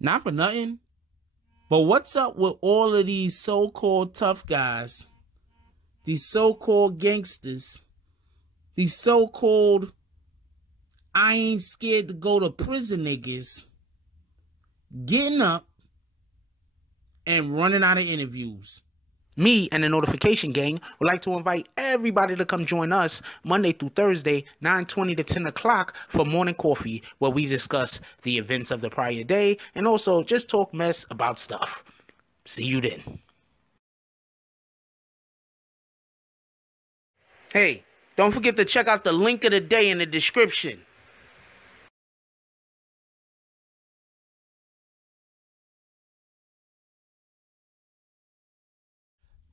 Not for nothing, but what's up with all of these so-called tough guys, these so-called gangsters, these so-called I ain't scared to go to prison niggas getting up and running out of interviews? Me and the Notification Gang would like to invite everybody to come join us Monday through Thursday, 9:20 to 10 o'clock for morning coffee, where we discuss the events of the prior day and also just talk mess about stuff. See you then. Hey, don't forget to check out the link of the day in the description.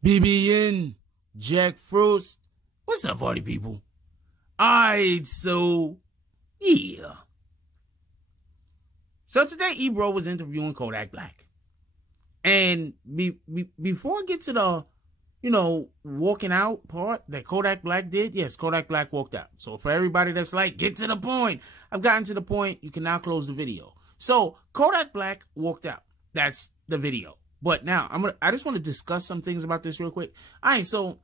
BBN, Jackfrost. What's up, party people? Alright, so, yeah. So today, Ebro was interviewing Kodak Black. And before I get to the, walking out part that Kodak Black did, yes, Kodak Black walked out. So for everybody that's like, get to the point, I've gotten to the point, you can now close the video. So Kodak Black walked out. That's the video. But now I just want to discuss some things about this real quick. All right, so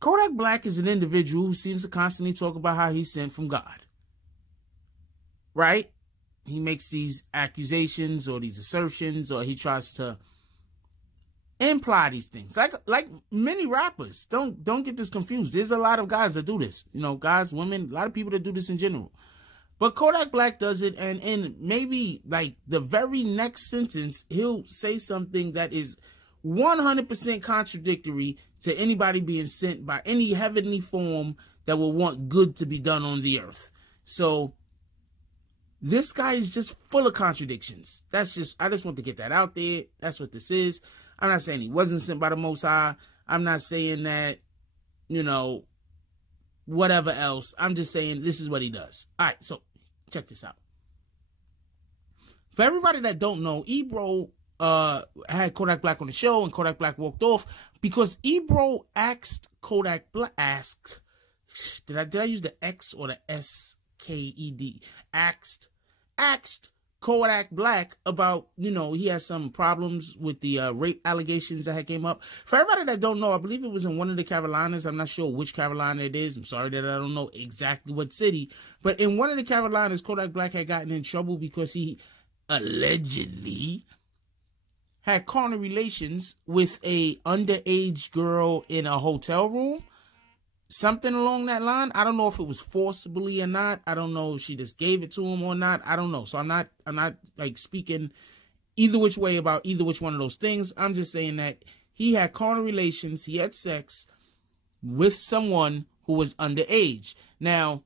Kodak Black is an individual who seems to constantly talk about how he's sent from God. Right? He makes these accusations or these assertions, or he tries to imply these things. Like many rappers. Don't get this confused. There's a lot of guys that do this. Guys, women, a lot of people that do this in general. But Kodak Black does it, and in maybe like the very next sentence, he'll say something that is 100% contradictory to anybody being sent by any heavenly form that will want good to be done on the earth. So this guy is just full of contradictions. I just want to get that out there. That's what this is. I'm not saying he wasn't sent by the Most High. I'm not saying that, whatever else. I'm just saying this is what he does. All right, so check this out. For everybody that don't know, Ebro had Kodak Black on the show, and Kodak Black walked off because Ebro asked Kodak Black, did I use the X or the S-K-E-D? Asked Kodak Black about, he has some problems with the rape allegations that had came up. For everybody that don't know, I believe it was in one of the Carolinas. I'm not sure which Carolina it is. I'm sorry that I don't know exactly what city. But in one of the Carolinas, Kodak Black had gotten in trouble because he allegedly had carnal relations with a underage girl in a hotel room. Something along that line. I don't know if it was forcibly or not. I don't know if she just gave it to him or not. I don't know. So I'm not like speaking either which way about either which one of those things. I'm just saying that he had carnal relations. He had sex with someone who was underage. Now,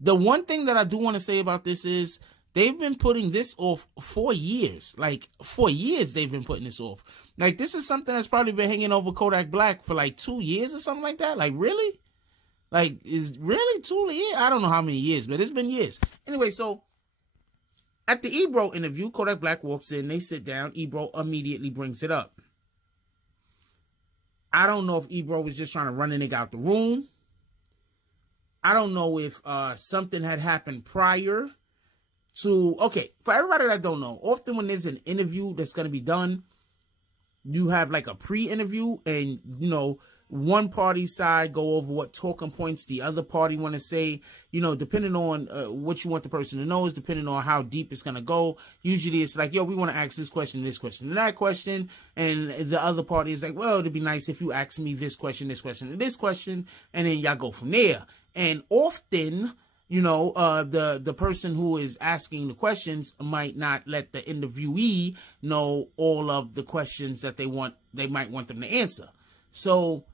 the one thing that I do want to say about this is they've been putting this off for years. Like, for years they've been putting this off. Like, this is something that's probably been hanging over Kodak Black for like 2 years or something like that. Like, really? Like, is really 2 years? I don't know how many years, but it's been years. Anyway, so at the Ebro interview, Kodak Black walks in. They sit down. Ebro immediately brings it up. I don't know if Ebro was just trying to run a nigga out the room. I don't know if something had happened prior to... Okay, for everybody that don't know, often when there's an interview that's going to be done, you have like a pre-interview and, one party side go over what talking points the other party want to say, depending on what you want the person to know is depending on how deep it's going to go. Usually it's like, yo, we want to ask this question, and that question. And the other party is like, well, it'd be nice if you ask me this question, and this question. And then y'all go from there. And often, the person who is asking the questions might not let the interviewee know all of the questions that they might want them to answer. So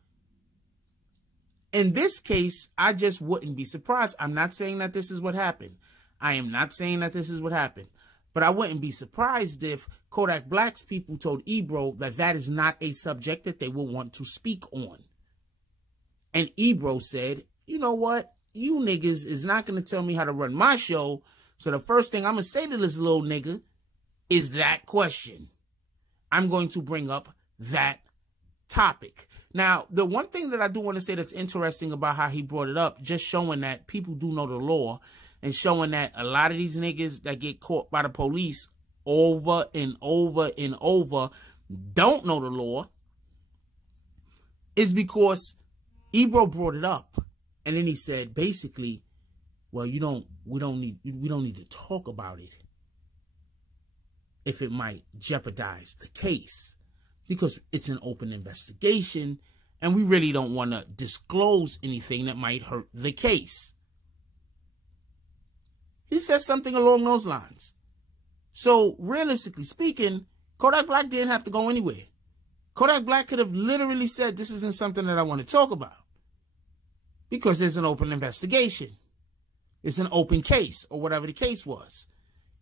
in this case, I just wouldn't be surprised. I'm not saying that this is what happened. I am not saying that this is what happened. But I wouldn't be surprised if Kodak Black's people told Ebro that that is not a subject that they will want to speak on. And Ebro said, you know what? You niggas is not going to tell me how to run my show. So the first thing I'm going to say to this little nigga is that question. I'm going to bring up that topic. Now, the one thing that I do want to say that's interesting about how he brought it up, just showing that people do know the law, and showing that a lot of these niggas that get caught by the police over and over and over don't know the law is because Ebro brought it up. And then he said, basically, well, we don't need to talk about it if it might jeopardize the case, because it's an open investigation and we really don't want to disclose anything that might hurt the case. He said something along those lines. So realistically speaking, Kodak Black didn't have to go anywhere. Kodak Black could have literally said, this isn't something that I want to talk about, because there's an open investigation. It's an open case, or whatever the case was.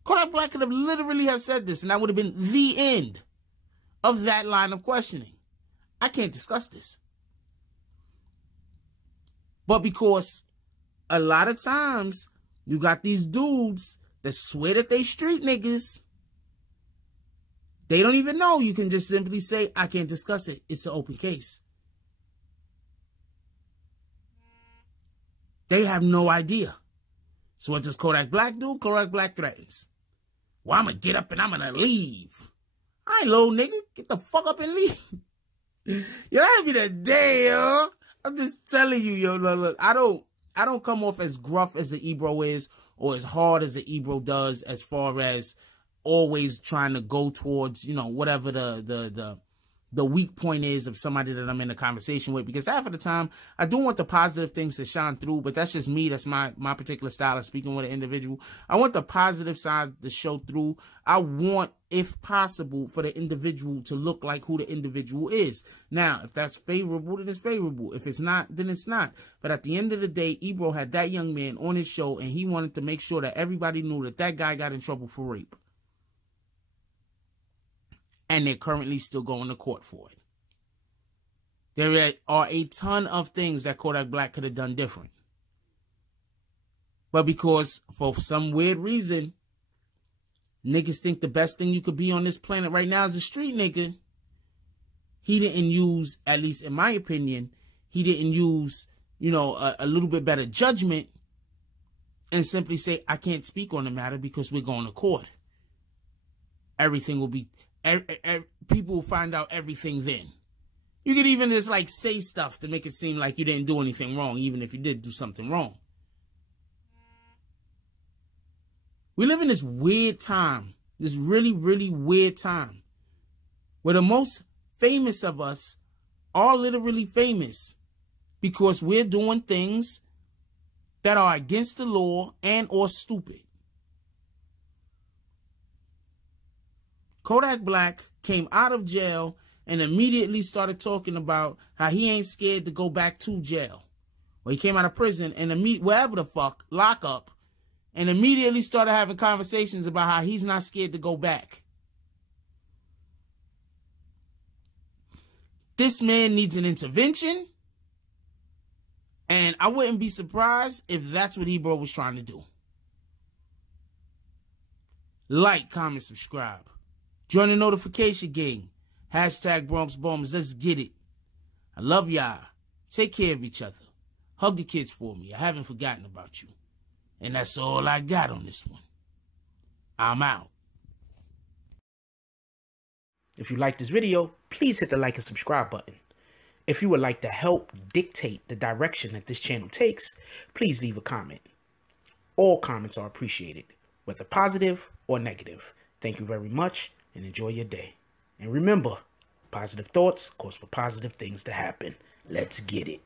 Kodak Black could have literally have said this, and that would have been the end of that line of questioning. I can't discuss this. But because a lot of times you got these dudes that swear that they street niggas, they don't even know. You can just simply say, I can't discuss it. It's an open case. They have no idea. So what does Kodak Black do? Kodak Black threatens. Well, I'm going to get up and I'm going to leave. All right, little nigga, get the fuck up and leave. Yo, that'd be the day, yo. I'm just telling you, yo, look, I don't come off as gruff as the Ebro is, or as hard as the Ebro does, as far as always trying to go towards, you know, whatever the weak point is of somebody that I'm in a conversation with, because half of the time I do want the positive things to shine through, but that's just me. That's my particular style of speaking with an individual. I want the positive side to show through. I want, if possible, for the individual to look like who the individual is. Now, if that's favorable, then it's favorable. If it's not, then it's not. But at the end of the day, Ebro had that young man on his show, and he wanted to make sure that everybody knew that that guy got in trouble for rape. And they're currently still going to court for it. There are a ton of things that Kodak Black could have done different. But because, for some weird reason, niggas think the best thing you could be on this planet right now is a street nigga, he didn't use, at least in my opinion, he didn't use, you know, a little bit better judgment and simply say, I can't speak on the matter because we're going to court. Everything will be... people will find out everything then. You could even just like say stuff to make it seem like you didn't do anything wrong, even if you did do something wrong. We live in this weird time, this really, really weird time, where the most famous of us are literally famous because we're doing things that are against the law and or stupid. Kodak Black came out of jail and immediately started talking about how he ain't scared to go back to jail. Well, he came out of prison and wherever the fuck, lock up, and immediately started having conversations about how he's not scared to go back. This man needs an intervention, and I wouldn't be surprised if that's what Ebro was trying to do. Like, comment, subscribe. Join the notification gang. Hashtag Bronx Bombers. Let's get it. I love y'all. Take care of each other. Hug the kids for me. I haven't forgotten about you. And that's all I got on this one. I'm out. If you like this video, please hit the like and subscribe button. If you would like to help dictate the direction that this channel takes, please leave a comment. All comments are appreciated, whether positive or negative. Thank you very much. And enjoy your day. And remember, positive thoughts cause for positive things to happen. Let's get it.